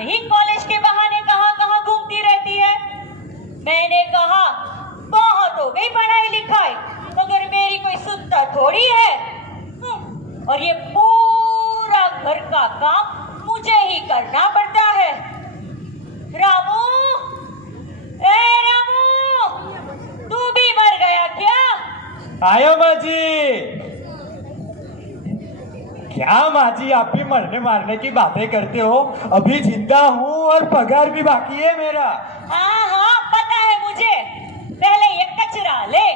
नहीं कॉलेज के बहाने कहाँ कहाँ घूमती रहती है। मैंने कहा बहुत हो गई पढ़ाई लिखाई, मगर मेरी कोई सुनता थोड़ी है। और ये पूरा घर का काम मुझे ही करना पड़ता है। रामू, ए रामू, तू भी मर गया क्या? आयो माँ जी। क्या माँ जी, आप भी मरने मारने की बातें करते हो? अभी जिंदा हूँ और पगार भी बाकी है मेरा। हाँ हाँ पता है मुझे, पहले ये कचरा ले।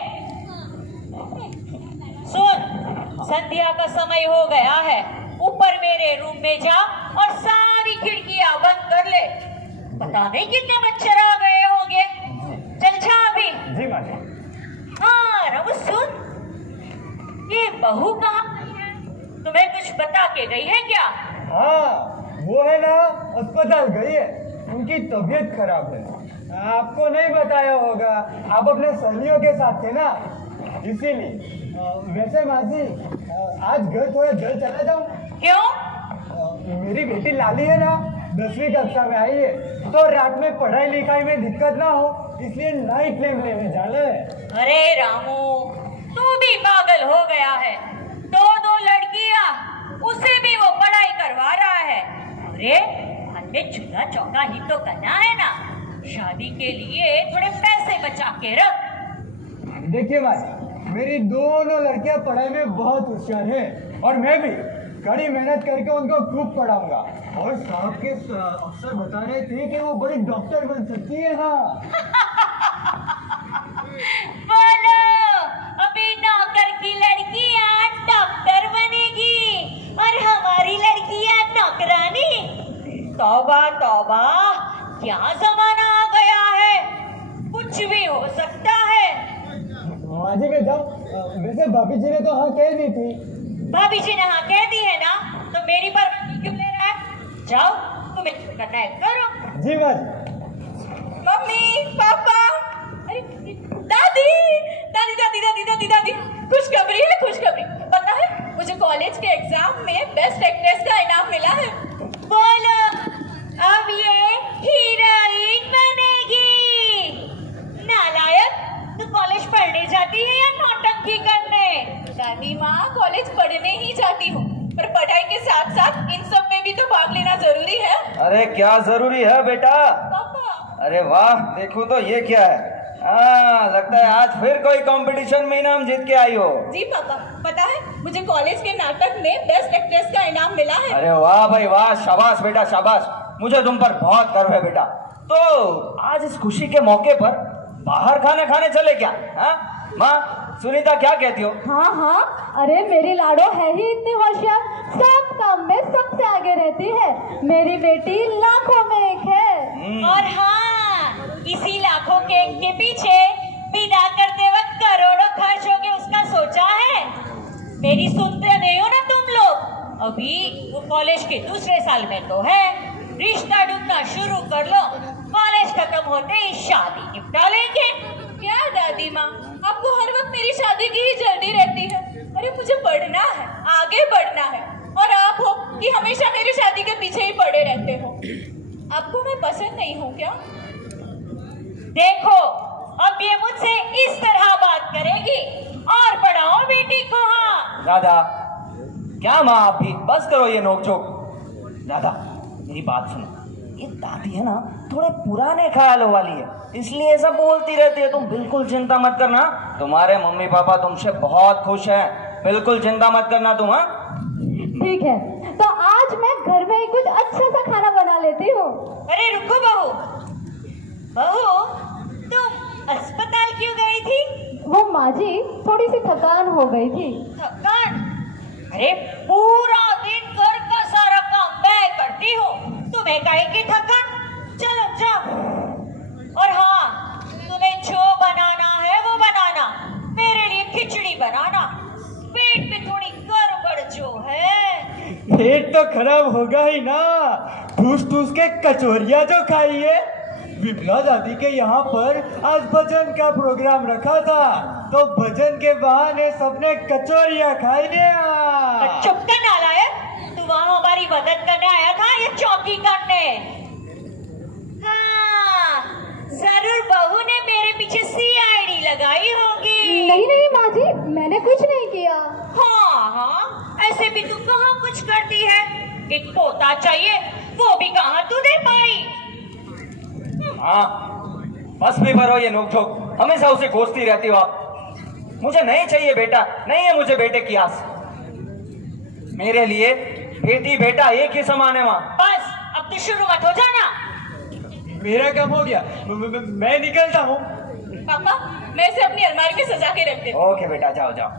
सुन, संध्या का समय हो गया है, ऊपर मेरे रूम में जा और सारी खिड़कियां बंद कर ले। पता नहीं कितने मच्छर आ गए होंगे। चल जा अभी। जी माँ जी। हाँ रमू सुन, ये बहू कहाँ गई है? तुम्हें कुछ बता के गई है क्या? हाँ, वो है ना, अस्पताल गई है, उनकी तबीयत खराब है। आपको नहीं बताया होगा, आप अपने सहेलियों के साथ थे ना, इसीलिए। वैसे माँ जी, आज घर थोड़ा जल्द चला जाऊँ? क्यों? मेरी बेटी लाली है ना, 10वीं कक्षा में आई है, तो रात में पढ़ाई लिखाई में दिक्कत ना हो, इसलिए नाइट लैम्प लेने जाना है। अरे रामू, तू भी पागल हो गया है। दो लड़कियां, उसे भी वो पढ़ाई करवा रहा है। अरे हमने चूल्हा चौका ही तो करना है ना, शादी के लिए थोड़े पैसे बचा के रख। देखिए भाई, मेरी दोनों लड़कियां पढ़ाई में बहुत होशियार हैं और मैं भी कड़ी मेहनत करके उनको खूब पढ़ाऊंगा। और साहब के अफसर बता रहे थे कि वो बड़ी डॉक्टर बन सकती है। हाँ बोलो, अभी नौकर की लड़कियां डॉक्टर बनेगी और हमारी लड़कियां नौकरानी? तौबा तौबा, क्या जमाना आ गया है, कुछ भी हो सकता है। माँ जी मैं जाऊँ? वैसे भाभी जी ने तो हाँ कह दी थी। भाभी जी ने हाँ कह दी है ना, तो मेरी परवानगी क्यों ले रहा है? जाओ, तुम्हें जो करना है करो। जी माँ जी। मम्मी, पापा, अरे दादी, दादी दादी दादी दादी दादी, खुशखबरी है, खुशखबरी। पता है मुझे कॉलेज के एग्जाम में बेस्ट एक्ट्रेस का इनाम मिला है। बोलो, अब ये हीरोइन बनेगी। नालायक, तू कॉलेज पढ़ने जाती है या नौटंकी करने? दादी माँ, कॉलेज पढ़ने ही जाती हूँ, पर पढ़ाई के साथ साथ इन सब में भी तो भाग लेना जरूरी है। अरे क्या जरूरी है बेटा? पापा, अरे वाह, देखो तो ये क्या है। हाँ, लगता है आज फिर कोई कंपटीशन में इनाम जीत के आई हो। जी पापा, पता है मुझे कॉलेज के नाटक में बेस्ट एक्ट्रेस का इनाम मिला है। अरे वाह भाई वाह, शाबाश बेटा शाबाश, मुझे तुम पर बहुत गर्व है बेटा। तो आज इस खुशी के मौके पर बाहर खाने खाने चले क्या? हाँ माँ, सुनीता क्या कहती हो? हाँ हाँ, अरे मेरी लाडो है ही इतनी होशियार, सब काम में सबसे आगे रहती है। मेरी बेटी लाखों में एक है। और हाँ, इसी लाखों के एक के पीछे विदा करते वक्त करोड़ों खर्च होंगे, उसका सोचा है? मेरी सुनते नहीं हो ना तुम लोग? अभी वो कॉलेज के दूसरे साल में तो है, रिश्ता ढूंढना शुरू कर लो, कॉलेज खत्म होते ही शादी निपटा लेंगे। क्या दादी माँ, आपको हर वक्त मेरी शादी की ही जल्दी रहती है। अरे मुझे बढ़ना है, आगे बढ़ना है, और आप हो कि हमेशा मेरी शादी के पीछे ही पड़े रहते हो। आपको मैं पसंद नहीं हूँ क्या? देखो, अब ये मुझसे इस तरह बात करेगी और पढ़ाओ बेटी को। हाँ दादा, क्या माँ आप भी बस करो ये नोकझोंक। दादा मेरी बात सुनो, ये दादी है ना थोड़े पुराने ख्यालों वाली है, इसलिए ऐसा बोलती रहती है। तुम बिल्कुल चिंता मत करना, तुम्हारे मम्मी पापा तुमसे बहुत खुश हैं, बिल्कुल चिंता मत करना तुम। हाँ ठीक है, तो आज मैं घर में ही कुछ अच्छा सा खाना बना लेती हूँ। अरे रुको बहू, बहू तुम अस्पताल क्यों गई थी? वो माँ जी, थोड़ी सी थकान हो गई थी। थकान? अरे पूरा दिन घर का सारा काम मैं करती हूँ, तुम्हें काहे की थकान? चलो जाओ। और हाँ, तुम्हें जो बनाना है वो बनाना, मेरे लिए खिचड़ी बनाना। पेट में थोड़ी गड़बड़ जो है। पेट तो खराब होगा ही ना, ठूस ठूस के कचौरियाँ जो खाई है। विमला दादी के यहाँ पर आज भजन का प्रोग्राम रखा था, तो भजन के बहाने सबने कचौरियाँ खाई लिया। चुप कर नालायक, तू वहाँ हमारी मदद करने आया था या चौकी करने? दिया। हाँ हाँ, ऐसे भी तू कहाँ कुछ करती है। एक पोता चाहिए, वो भी कहाँ तू दे पाई। हाँ, बस भी भरो ये नोकझोंक, हमेशा उसे कोसती रहती हो आप। मुझे नहीं चाहिए बेटा, नहीं है मुझे बेटे की आस। मेरे लिए बेटी बेटा एक ही समान है माँ। बस अब तू शुरू मत हो जाना। मेरा काम हो गया, मैं निकलता हूँ। पापा, मैं इसे अपनी अलमारी में सजा के रख देती हूँ। ओके बेटा, जाओ जाओ।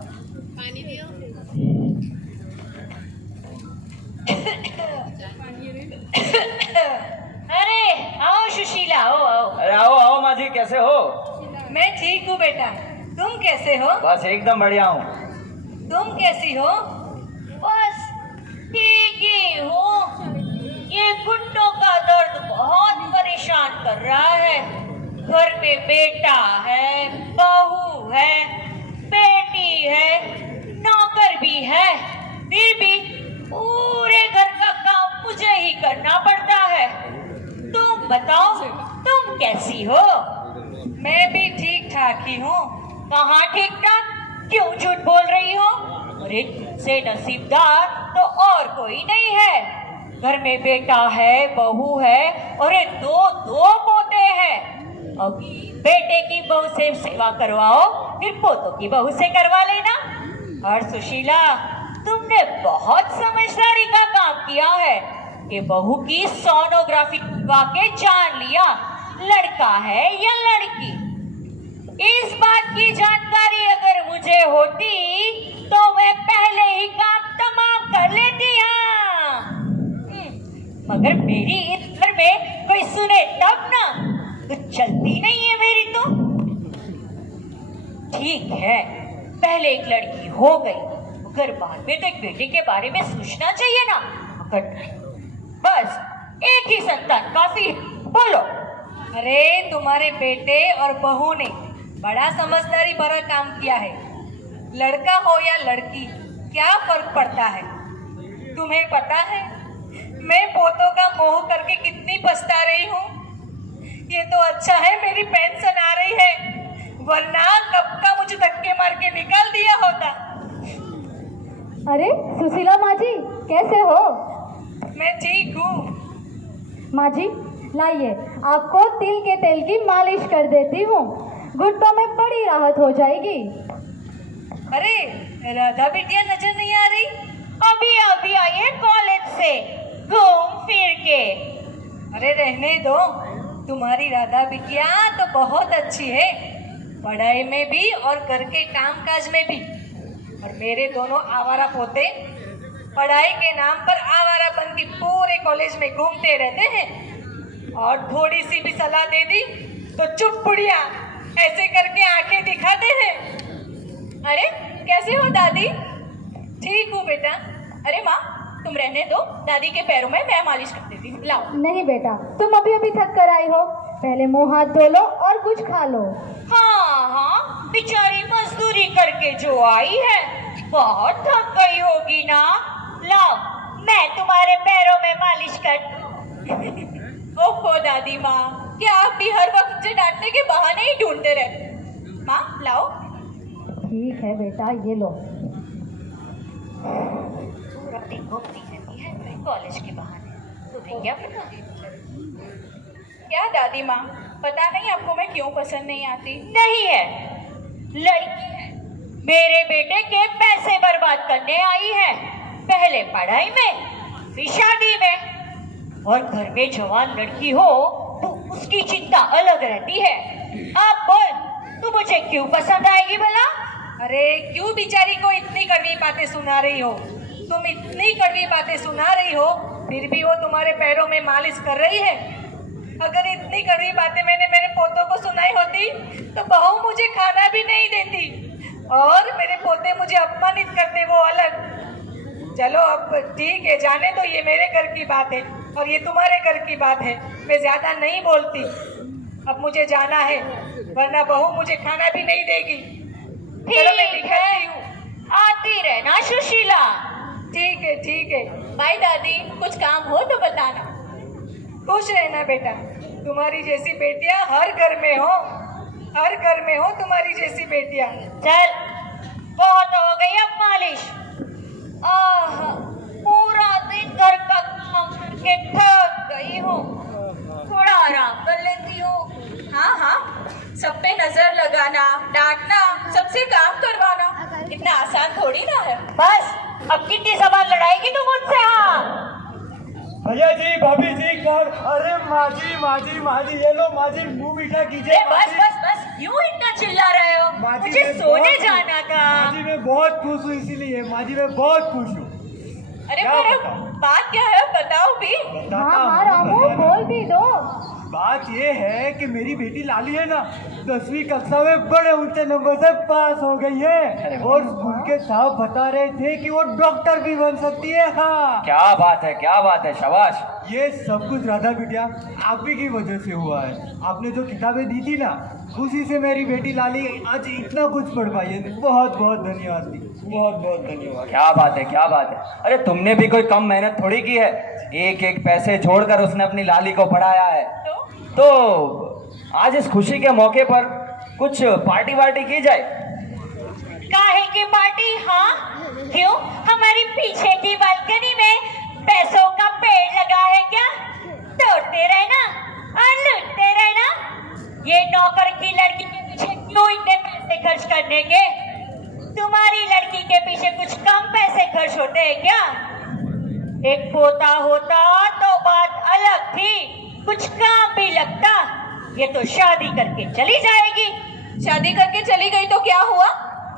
अरे आओ सुशीला, आओ आओ। अरे आओ आओ माँ जी, कैसे हो? मैं ठीक हूँ बेटा, तुम कैसे हो? बस एकदम बढ़िया हूँ। तुम कैसी हो? बस ठीक ही हूँ। ये घुटनों का दर्द बहुत परेशान कर रहा है। घर में बेटा है, बहू है, बेटी है, नौकर भी है, फिर भी पूरे घर का काम मुझे ही करना पड़ता है। तुम बताओ, तुम कैसी हो? मैं भी ठीक ठाक ही हूँ। कहाँ ठीक ठाक? क्यों झूठ बोल रही हो? अरे से नसीबदार तो और कोई नहीं है। घर में बेटा है, बहू है, अरे दो पोते हैं। अब बेटे की बहू से सेवा करवाओ, फिर पोतों की बहू से करवा लेना। और सुशीला, तुमने बहुत समझदारी का काम किया है कि बहू की सोनोग्राफी करवा के जान लिया लड़का है या लड़की। इस बात की जानकारी अगर मुझे होती तो मैं पहले ही काम तमाम कर लेती। हाँ, मगर मेरी इस घर में कोई सुने तब ना, तो चलती नहीं है मेरी तो। ठीक है, पहले एक लड़की हो गई, मगर बाद में तो एक बेटे के बारे में सोचना चाहिए ना। मगर बस एक ही संतान काफी। बोलो। अरे तुम्हारे बेटे और बहू ने बड़ा समझदारी भरा काम किया है। लड़का हो या लड़की, क्या फर्क पड़ता है? तुम्हें पता है मैं पोतों का मोह करके कितनी पछता रही हूँ। ये तो अच्छा है मेरी पेंशन आ रही है, वरना कब का मुझे धक्के मार के निकाल दिया होता। अरे सुशीला माँ जी, कैसे हो? मैं ठीक हूँ। माँ जी लाइए, आपको तिल के तेल की मालिश कर देती हूँ, घुटनों में बड़ी राहत हो जाएगी। अरे राधा बिटिया नजर नहीं आ रही? अभी अभी आई है कॉलेज से घूम फिर के। अरे रहने दो, तुम्हारी राधा बिटिया तो बहुत अच्छी है, पढ़ाई में भी और घर के कामकाज में भी। और मेरे दोनों आवारा पोते पढ़ाई के नाम पर आवारापन की पूरे कॉलेज में घूमते रहते हैं, और थोड़ी सी भी सलाह दे दी तो चुप बुढ़िया ऐसे करके आंखें दिखाते हैं। अरे कैसे हो दादी? ठीक हूँ बेटा। अरे माँ, तुम रहने दो, दादी के पैरों में मैं मालिश कर देती हूँ। लाओ। नहीं बेटा, तुम अभी अभी थक कर आई हो, पहले मुंह हाथ धो लो और कुछ खा लो। हाँ हाँ, बेचारी मजदूरी करके जो आई है, बहुत थक गई होगी ना। लाओ, मैं तुम्हारे पैरों में मालिश कर। ओहो दादी माँ, क्या आप भी हर वक्त मुझे डांटने के बहाने ही ढूंढते रहते? माँ लाओ। ठीक है बेटा, ये लो। घूमती रहती है कॉलेज के बहाने, तुम्हें क्या पता? क्या दादी माँ, पता नहीं आपको मैं क्यों पसंद नहीं आती? नहीं है, लड़की है, मेरे बेटे के पैसे बर्बाद करने आई है, पहले पढ़ाई में फिर शादी में। और घर में जवान लड़की हो तो उसकी चिंता अलग रहती है। आप बोल, तू मुझे क्यों पसंद आएगी भला? अरे क्यों बेचारी को इतनी कड़वी बातें सुना रही हो? तुम इतनी कड़वी बातें सुना रही हो, फिर भी वो तुम्हारे पैरों में मालिश कर रही है। अगर इतनी कड़वी बातें मैंने मेरे पोतों को सुनाई होती तो बहू मुझे खाना भी नहीं देती, और मेरे पोते मुझे अपमानित करते, वो अलग। चलो अब ठीक है, जाने दो, ये मेरे घर की बात है और ये तुम्हारे घर की बात है, मैं ज्यादा नहीं बोलती। अब मुझे जाना है, वरना बहू मुझे खाना भी नहीं देगी। चलो मैं ठीक निकलती है, हूँ। आती रहना सुशीला। ठीक है ठीक है, बाय दादी, कुछ काम हो तो बताना। खुश रहना बेटा, तुम्हारी जैसी बेटियां हर घर में हो, हर घर में हो तुम्हारी जैसी बेटियां। चल, बहुत हो गई अब मालिश। आह, पूरा दिन घर का काम करके थक गई हूँ, थोड़ा आराम कर लेती हूँ। हाँ हाँ, सब पे नजर लगाना, डांटना, सबसे काम करवाना इतना आसान थोड़ी ना है। बस अब कितनी जबान लड़ाएगी तू मुझसे? हाँ भैया जी, भाभी जी, कर। अरे माजी माजी माजी, ये लो माजी, मुंह मीठा कीजिए। बस बस बस, क्यों इतना चिल्ला रहे हो? माजी, मुझे मैं सोने बहुत- जाना था। माजी मैं बहुत खुश हूँ, इसीलिए माजी मैं बहुत खुश हूँ। अरे क्या पर बताऊं? बात क्या है बताओ भी। बताता हाँ हाँ हूँ, रामू, बताता हूँ। बोल भी दो। बात ये है कि मेरी बेटी लाली है ना, 10वीं कक्षा में बड़े ऊंचे नंबर से पास हो गई है और स्कूल के साहब बता रहे थे कि वो डॉक्टर भी बन सकती है। हाँ, क्या बात है, क्या बात है, शाबाश। ये सब कुछ राधा बिटिया आप ही की वजह से हुआ है। आपने जो किताबें दी थी ना, उसी से मेरी बेटी लाली आज इतना कुछ पढ़ पाई है। बहुत बहुत धन्यवाद दी, बहुत बहुत धन्यवाद। क्या बात है, क्या बात है। अरे तुमने भी कोई कम मेहनत थोड़ी की है, एक एक पैसे जोड़कर उसने अपनी लाली को पढ़ाया है। तो आज इस खुशी के मौके पर कुछ पार्टी वार्टी की जाए। काहे की पार्टी? हाँ क्यों, हमारी पीछे की बालकनी में पैसों का पेड़ लगा है क्या? तोड़ते रहना और लूटते रहना। ये नौकर की लड़की के पीछे क्यों इतने पैसे खर्च करने के? तुम्हारी लड़की के पीछे कुछ कम पैसे खर्च होते हैं क्या? एक पोता होता तो बात अलग थी, कुछ काम भी लगता। ये तो शादी करके चली जाएगी। शादी करके चली गई तो क्या हुआ?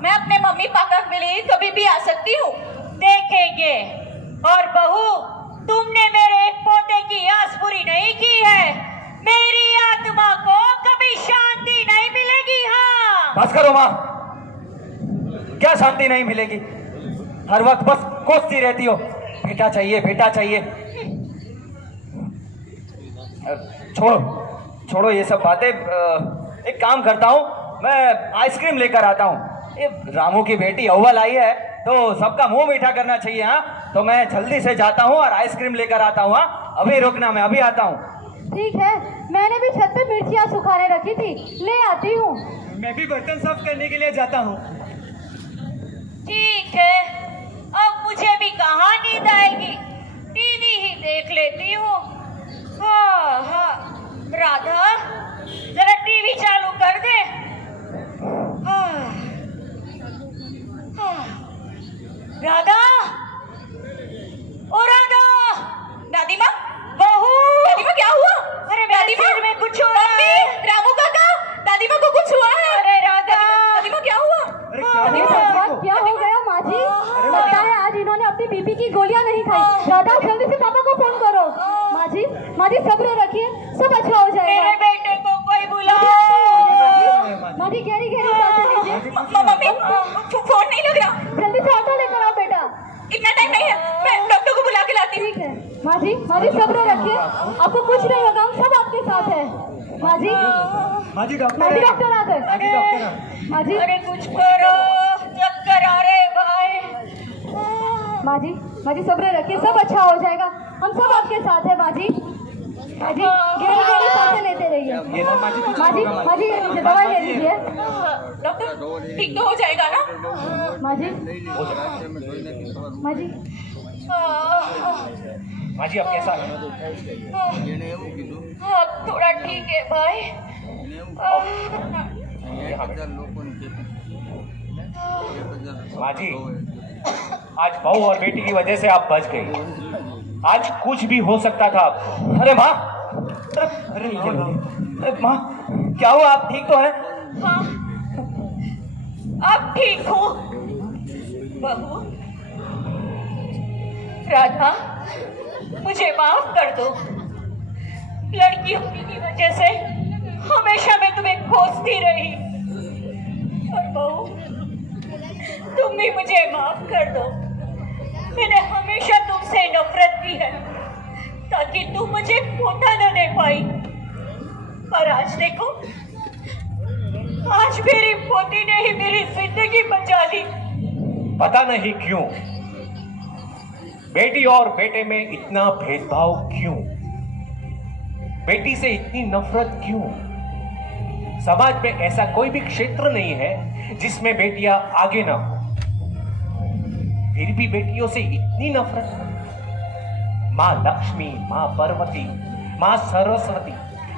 मैं अपने मम्मी पापा के लिए कभी भी आ सकती हूँ। देखेंगे। और बहू, तुमने मेरे एक पोते की आस पूरी नहीं की है। मेरी आत्मा को कभी शांति नहीं मिलेगी। हाँ बस करो माँ, क्या शांति नहीं मिलेगी? हर वक्त बस कोसती रहती हो, बेटा चाहिए, बेटा चाहिए। छोड़ो छोड़ो ये सब बातें। एक काम करता हूँ, मैं आइसक्रीम लेकर आता हूँ। ये रामू की बेटी अव्वल आई है तो सबका मुंह मीठा करना चाहिए। हाँ, तो मैं जल्दी से जाता हूँ और आइसक्रीम लेकर आता हूँ। हाँ, अभी रुकना, मैं अभी आता हूँ। ठीक है, मैंने भी छत पे मिर्चियाँ सुखाने रखी थी, ले आती हूँ। मैं भी बर्तन साफ करने के लिए जाता हूँ। ठीक है, अब मुझे भी कहाँ नींद आएगी, टीवी ही देख लेती हूँ। हाँ हाँ, राधा जरा टीवी चालू कर दे। हाँ हाँ, राधा, ओ राधा। दादी माँ, बहू, दादी माँ क्या हुआ? अरे मेरे दादी माँ, सिर में कुछ हो रहा मम्मी, है। रामू काका, दादी माँ को कुछ हुआ है। अरे राधा, दादी माँ क्या हुआ? अरे क्या अरे हुआ भगवान, दादी को? क्या हो गया माँ जी? लगता है आज इन्होंने अपनी बीपी की गोलियां नहीं खाई। राधा, जल्दी से पापा को फोन करो। माँ जी सब्र रखिए, सब अच्छा हो जाएगा। मेरे बेटे को कोई बुलाओ। माँ जी गहरी गहरी सांसें लीजिए। मम्मी, फोन नहीं लग रहा। जल्दी से ऑटो लेकर आओ बेटा। इतना टाइम नहीं है, मैं डॉक्टर को बुला के लाती हूँ। ठीक है माँ जी सब्र रखिए, आपको कुछ नहीं होगा, हम सब आपके साथ है। माँ जी डॉक्टर माँ जी, है। डॉक्टर आ गए। माँ जी डॉक्टर है। माँ जी अरे कुछ करो, चक्कर आ रहे भाई। माँ जी सब्र रखिए, सब अच्छा हो जाएगा, हम सब आपके साथ है। माँ जी गहरी गहरी सांसें लेते रहिए। ये लो माँ जी, कुछ माँ जी होगा ये लीजिए, दवा ले लीजिए। डॉक्टर, ठीक तो हो जाएगा ना? माँ जी माँ जी अब कैसा है? हाँ थोड़ा ठीक है भाई। माँ जी, आज बहू और बेटी की वजह से आप बच गई। आज कुछ भी हो सकता था आपको। अरे माँ, अरे ये लो। अरे माँ, क्या हुआ? आप ठीक तो हैं? हाँ अब ठीक हूँ। बहू, राधा, मुझे माफ कर दो। लड़की होने की वजह से हमेशा मैं तुम्हें कोसती रही। और बहू, तुम भी मुझे माफ कर दो। मैंने हमेशा तुमसे नफरत की है ताकि तुम मुझे पोता न दे पाई। पर आज देखो, आज मेरी पोती ने ही मेरी जिंदगी बचा ली। पता नहीं क्यों बेटी और बेटे में इतना भेदभाव क्यों? बेटी से इतनी नफरत क्यों? समाज में ऐसा कोई भी क्षेत्र नहीं है जिसमें बेटियां आगे ना हो। फिर भी बेटियों से इतनी नफरत। माँ लक्ष्मी, माँ पार्वती, माँ सरस्वती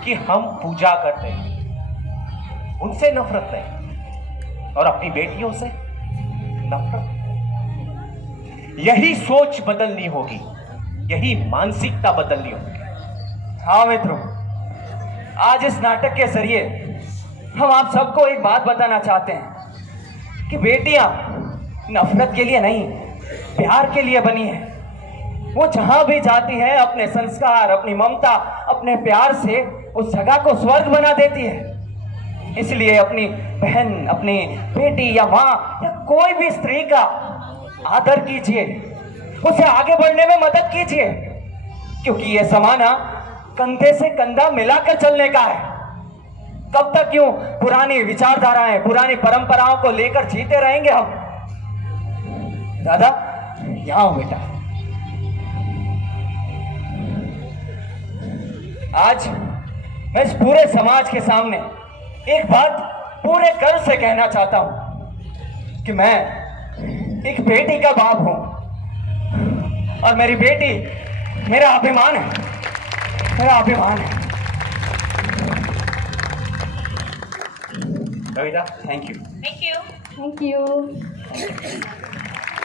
की हम पूजा करते हैं, उनसे नफरत नहीं, और अपनी बेटियों से नफरत। यही सोच बदलनी होगी, यही मानसिकता बदलनी होगी। हाँ मित्रों, आज इस नाटक के जरिए हम आप सबको एक बात बताना चाहते हैं कि बेटियां नफरत के लिए नहीं, प्यार के लिए बनी है। वो जहां भी जाती है अपने संस्कार, अपनी ममता, अपने प्यार से उस जगह को स्वर्ग बना देती है। इसलिए अपनी बहन, अपनी बेटी या माँ या कोई भी स्त्री का आदर कीजिए, उसे आगे बढ़ने में मदद कीजिए, क्योंकि ये जमाना कंधे से कंधा मिलाकर चलने का है। कब तक क्यों पुरानी विचारधाराएं, पुरानी परंपराओं को लेकर जीते रहेंगे हम? दादा, यहाँ आओ बेटा। आज मैं इस पूरे समाज के सामने एक बात पूरे गर्व से कहना चाहता हूं कि मैं एक बेटी का बाप हूं, और मेरी बेटी मेरा अभिमान है, मेरा अभिमान है। Kavita, thank you. Thank you. Thank you.